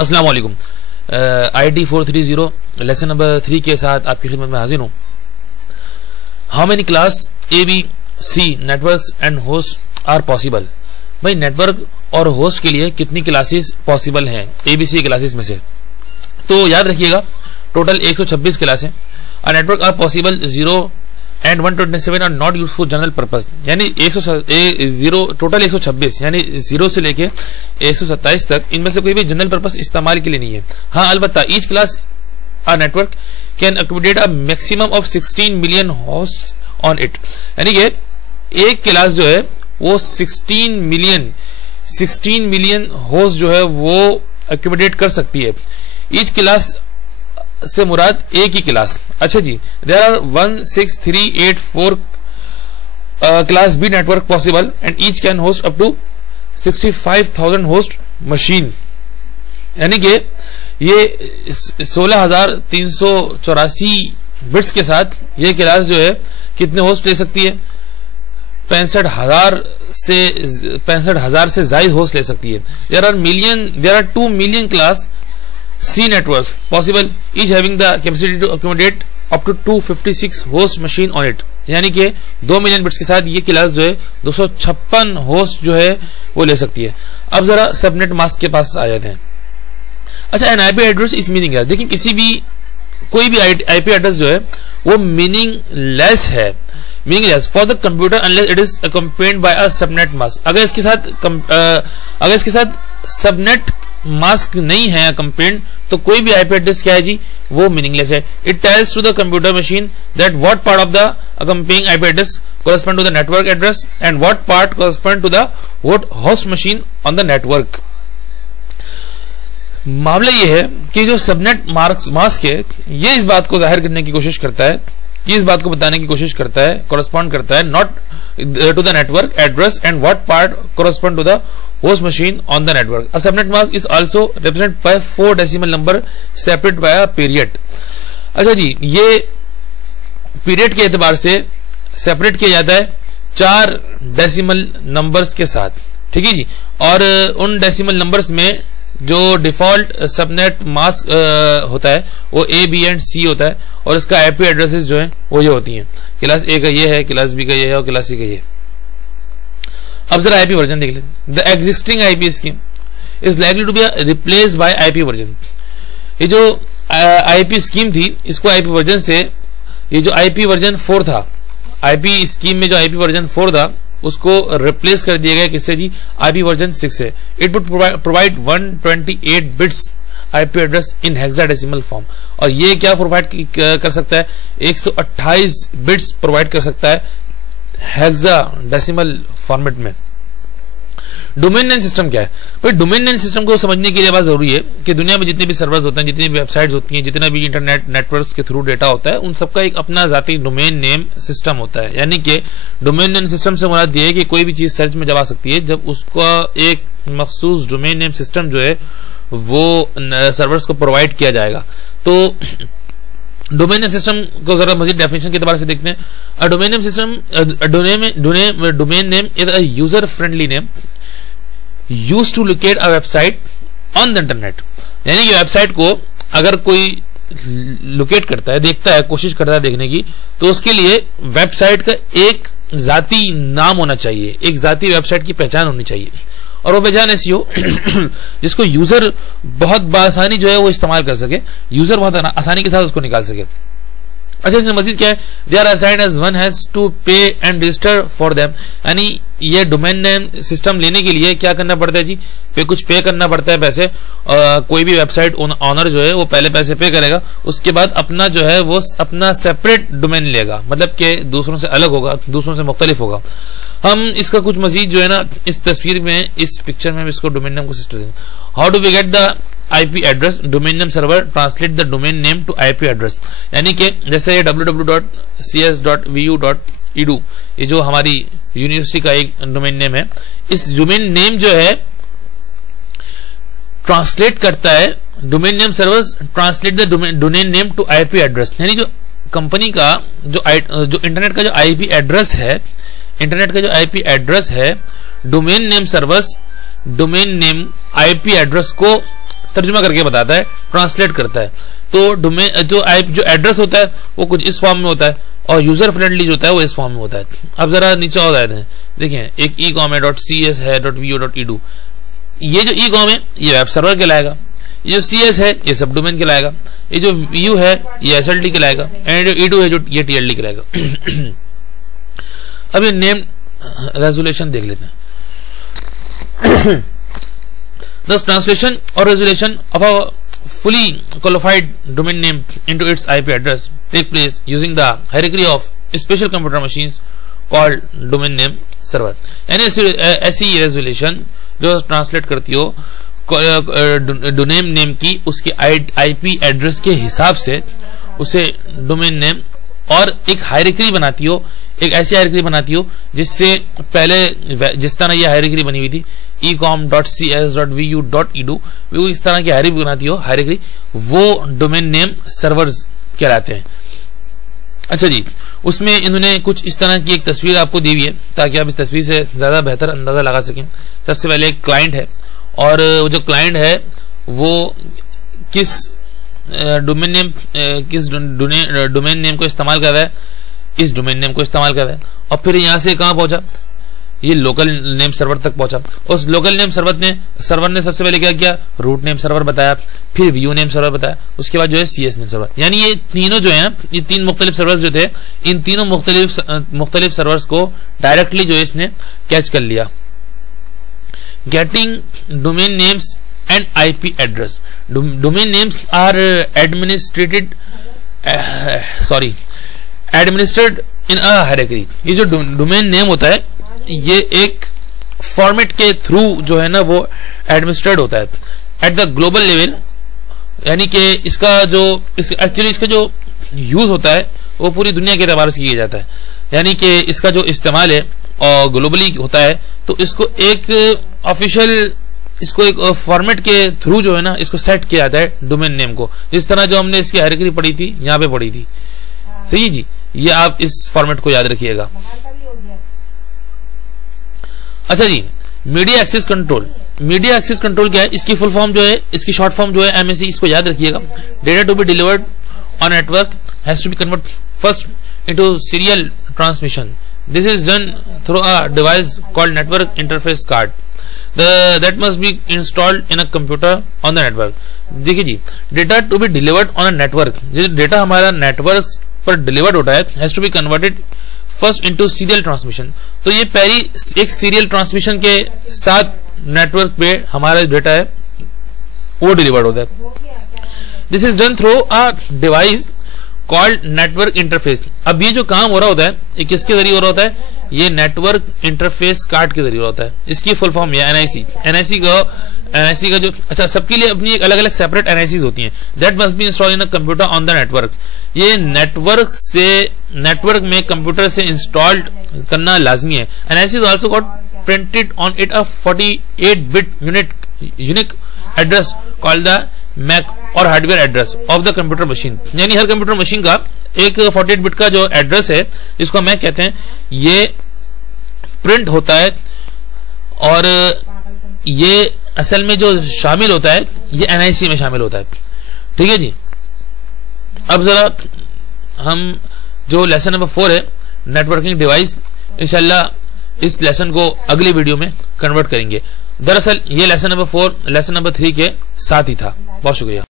अस्सलाम वालेकुम। IT 430 lesson number 3 के साथ आपकी खिदमत में हाजिर हूँ। How many class ABC networks and host are possible. भाई नेटवर्क और होस्ट के लिए कितनी क्लासेस पॉसिबल हैं ABC क्लासेस में से? तो याद रखिएगा टोटल 126 क्लास हैं। A network are possible 0 and 127 are not use for general purpose. यानी 0 टोटल 126 यानी 0 से लेके 127 तक इनमें से कोई भी जनरल पर्पज इस्तेमाल के लिए नहीं है। हाँ अलबत्ता each class a network can accommodate a maximum of 16 million host on it. यानी कि एक क्लास जो है वो 16 मिलियन होस्ट जो है वो अकोमोडेट कर सकती है। ईच क्लास से मुराद एक ही क्लास। अच्छा जी, there are 1 6 3 8 4 class B network possible and each can host up to 65,000 host machine. यानी कि ये 16,384 बिट्स के साथ ये क्लास जो है कितने होस्ट ले सकती है? 65,000 से ज्यादा होस्ट ले सकती है। There are 2 million class C networks possible, each having the capacity to accommodate up to 256 host machine on it। यानी कि 2 मिलियन बिट्स के साथ ये क्लास जो है 256 होस्ट जो है वो ले सकती है। अब जरा सबनेट मास्क के पास आ जाते हैं। अच्छा, एन IP एड्रेस इस मीनिंग है। देखिए कोई भी IP एड्रेस जो है वो मीनिंगलेस है, meaningless for the computer unless it is accompanied by a subnet mask. अगर इसके साथ सबनेट मास्क नहीं है अकम्पेन्ड तो कोई भी IP एड्रेस क्या है जी, वो मीनिंगलेस है। It tells to the computer machine that what part of the accompanying IP address correspond to the network address and what part correspond to the host machine on the network। मामला ये है कि जो subnet mask है ये इस बात को जाहिर करने की कोशिश करता है, ये इस बात को बताने की कोशिश करता है, correspond करता है not to the network address and what part correspond to the host machine on the network। A subnet mask is also represented by 4 decimal number separated by a period। अच्छा जी, ये पीरियड के एतबार से separate किया जाता है 4 decimal numbers के साथ, ठीक है जी। और उन डेसिमल नंबर्स में जो डिफॉल्ट सबनेट मास्क होता है वो A, B एंड C होता है और इसका IP एड्रेसेस जो है वो ये होती हैं। क्लास A का ये है, क्लास B का ये है और क्लास C का ये है। अब जरा IP वर्जन देख लेते। The existing IP scheme is likely to be replace by IP version. ये जो IP स्कीम थी इसको IP वर्जन से ये जो IP वर्जन 4 था, IP स्कीम में जो IP वर्जन 4 था उसको रिप्लेस कर दिया गया किससे जी, IP वर्जन 6 से। It would provide 128 bits IP address in hexadecimal form. और ये क्या प्रोवाइड कर सकता है? 128 बिट्स प्रोवाइड कर सकता है हेक्साडेसिमल फॉर्मेट में। डोमेन नेम सिस्टम क्या है? भाई डोमेन नेम सिस्टम को समझने के लिए बात जरूरी है कि दुनिया में जितने भी सर्वर्स होते हैं, जितनी भी वेबसाइट्स होती हैं, जितना भी इंटरनेट नेटवर्क्स के थ्रू डेटा होता है, उन सबका एक अपना जाती डोमेन नेम सिस्टम होता है। यानी कि डोमेन नेम सिस्टम से मुराद ये है कि कोई भी चीज सर्च में जब आ सकती है जब उसका एक मखसूस डोमेन नेम सिस्टम जो है वो सर्वर्स को प्रोवाइड किया जाएगा। तो डोमेन नेम सिस्टम को जरा मजीद डेफिनेशन के एतबार से देखते हैं। Domain name system, domain name is a user friendly name used to locate a website on the internet. यानी कि वेबसाइट को अगर कोई लोकेट करता है, देखता है, कोशिश करता है देखने की, तो उसके लिए वेबसाइट का एक जाती नाम होना चाहिए, एक जाती वेबसाइट की पहचान होनी चाहिए। और वो पहचान ऐसी हो जिसको यूजर बहुत आसानी जो है वो इस्तेमाल कर सके, यूजर बहुत आसानी के साथ उसको निकाल सके। अच्छा, इसमें मजीद क्या है? They are assigned as one has to pay and register for them. यानी ये डोमेन नेम सिस्टम लेने के लिए क्या करना पड़ता है जी? कुछ पे करना पड़ता है पैसे। कोई भी वेबसाइट ऑनर जो है वो पहले पैसे पे करेगा, उसके बाद अपना जो है वो अपना सेपरेट डोमेन लेगा, मतलब कि दूसरों से अलग होगा, दूसरों से मुख्तलिफ होगा। हम इसका कुछ मजीद जो है ना इस तस्वीर में, इस पिक्चर में इसको डोमेन नेम को सिस्टम देंगे। How do we get the IP address? Domain name server translate the domain name to IP address. यानी कि जैसे ये www.cs.vu.edu ये जो हमारी यूनिवर्सिटी का एक डोमेन नेम है, इस डोमेन नेम जो है ट्रांसलेट करता है, domain name servers translate the domain name to IP address. यानी जो कंपनी का जो इंटरनेट का जो IP एड्रेस है, इंटरनेट का जो IP एड्रेस है, domain name servers domain name IP address को तर्जुमा करके बताता है, ट्रांसलेट करता है। तो डोमेन जो एड्रेस होता है वो कुछ इस फॉर्म में होता है और यूजर फ्रेंडली जो होता है वो इस फॉर्म में होता है। अब जरा नीचे और आते हैं, देखिए एक ecom है .cs है .vo.edu, ये जो ecom है ये वेब सर्वर कहलाएगा, ये जो cs है ये सब डोमेन कहलाएगा, ये जो view है ये SLT कहलाएगा, एंड जो edu है जो ये TLD कहलाएगा। अब ये नेम रेजोल्यूशन देख लेते हैं। Thus translation or resolution of a fully qualified domain name into its IP address take place using the hierarchy of special computer machines called domain name server। यानी ऐसी रेजोल्यूशन जो translate करती हो domain name की उसके IP address के हिसाब से उसे डोमेन नेम और एक हायरार्की बनाती हो, एक ऐसी हायरार्की बनाती हो जिससे पहले जिस तरह ये हायरार्की बनी हुई थी ecom.cs.vu.edu वो इस तरह की हायरार्की बनाती हो, हायरार्की वो डोमेन नेम सर्वर्स कहलाते हैं। अच्छा जी, उसमें इन्होंने कुछ इस तरह की एक तस्वीर आपको दी हुई है ताकि आप इस तस्वीर से ज्यादा बेहतर अंदाजा लगा सकें। सबसे पहले एक क्लाइंट है और जो क्लाइंट है वो किस डोमेन नेम को इस्तेमाल कर रहा है, इस डोमेन नेम को इस्तेमाल कर रहा है, और फिर यहां से कहां पहुंचा, ये लोकल नेम सर्वर तक पहुंचा। उस लोकल नेम सर्वर ने सबसे पहले क्या किया, रूट नेम सर्वर बताया, फिर व्यू नेम सर्वर बताया, उसके बाद जो है CS नेम सर्वर। यानी ये तीनों जो है, ये तीन मुख्तलिफ सर्वर्स जो थे, इन तीनों मुख्तलिफ सर्वर्स को डायरेक्टली जो है इसने कैच कर लिया। Getting domain names and IP address. Domain names are administered in a hierarchy। ये जो डोमेन नेम होता है ये एक फॉर्मेट के थ्रू जो है ना वो एडमिनिस्ट्रेट होता है एट द ग्लोबल लेवल। यानी कि एक्चुअली इसका जो यूज होता है वो पूरी दुनिया के एतबार से किया जाता है। यानी कि इसका जो इस्तेमाल है और ग्लोबली होता है, तो इसको एक ऑफिशियल एक फॉर्मेट के थ्रू जो है ना इसको सेट किया जाता है डोमेन नेम को, जिस तरह जो हमने इसकी हायरार्की पढ़ी थी यहाँ पे पढ़ी थी। सही जी, ये आप इस फॉर्मेट को याद रखिएगा। अच्छा जी, media access control. Media access control क्या है, इसकी फुल फॉर्म जो है, इसकी शॉर्ट फॉर्म जो है MAC, इसको याद रखिएगा। Data to be delivered on network has to be convert first into serial transmission. This is done through a device called network interface card that must be installed in a computer on the network। देखिए जी, data to be delivered on a network, जो data हमारा network पर delivered होता है has to be converted first into serial transmission. तो ये पहली एक सीरियल ट्रांसमिशन के साथ नेटवर्क पे हमारा डेटा है वो डिलीवर्ड होता है। This is done through a device called network interface. अब ये जो काम हो रहा होता है ये किसके जरिए हो रहा होता है, ये नेटवर्क इंटरफेस कार्ड के जरिए होता है। इसकी फुल फॉर्म है NIC का जो, अच्छा सबके लिए अपनी एक अलग अलग सेपरेट NICs होती हैं। That must be installed in a computer on the network. ये नेटवर्क में कंप्यूटर से इंस्टॉल्ड करना लाजमी है। NIC is also got printed on it a 48-bit unique address called the MAC or hardware address of the computer machine. यानी हर computer machine का एक 48 बिट का जो एड्रेस है जिसको मैक कहते हैं, ये प्रिंट होता है और ये असल में जो शामिल होता है ये NIC में शामिल होता है। ठीक है जी। अब जरा हम जो लेसन नंबर 4 है नेटवर्किंग डिवाइस, इंशाल्लाह इस लेसन को अगली वीडियो में कन्वर्ट करेंगे। दरअसल ये लेसन नंबर 4 लेसन नंबर 3 के साथ ही था। बहुत शुक्रिया।